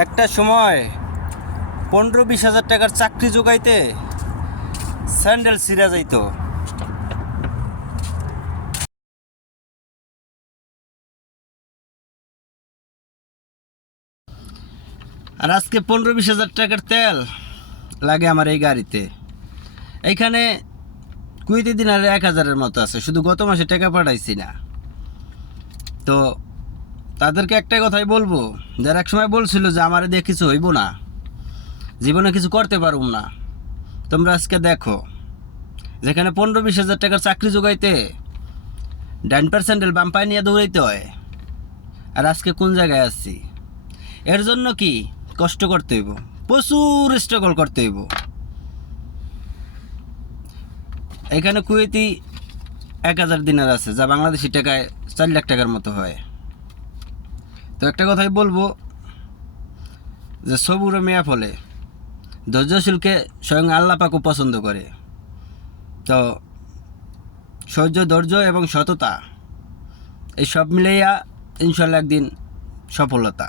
একটা সময় পনেরো বিশ হাজার টাকার চাকরি জোগাইতে স্যান্ডেল সিরা যাইতো। আর আজকে পনেরো বিশ হাজার টাকার তেল লাগে আমার এই গাড়িতে। এইখানে কুইতি দিন আর এক হাজারের মতো আছে, শুধু গত মাসে টাকা পাঠাইছি না। তো তাদেরকে একটাই কথাই বলব, যারা এক সময় বলছিল যে আমার দিয়ে কিছু হইব না, জীবনে কিছু করতে পারুম না, তোমরা আজকে দেখো, যেখানে পনেরো বিশ হাজার টাকার চাকরি জোগাইতে ডাইন পার্সেন্টেল বাম্পায় নিয়ে দৌড়াইতে হয়, আর আজকে কোন জায়গায় আসছি এর জন্য কি কষ্ট করতে হইব? প্রচুর স্ট্রাগল করতে হইব। এখানে কুয়েতি এক হাজার দিনার আছে, যা বাংলাদেশি টাকায় চার লাখ টাকার মতো হয়। তো একটা কথাই বলব যে সবুর মেয়া ফলে ধৈর্যশীলকে স্বয়ং আল্লাহ পাকও পছন্দ করে। তো সহ্য, ধৈর্য এবং সততা, এই সব মিলাইয়া ইনশাল্লাহ একদিন সফলতা।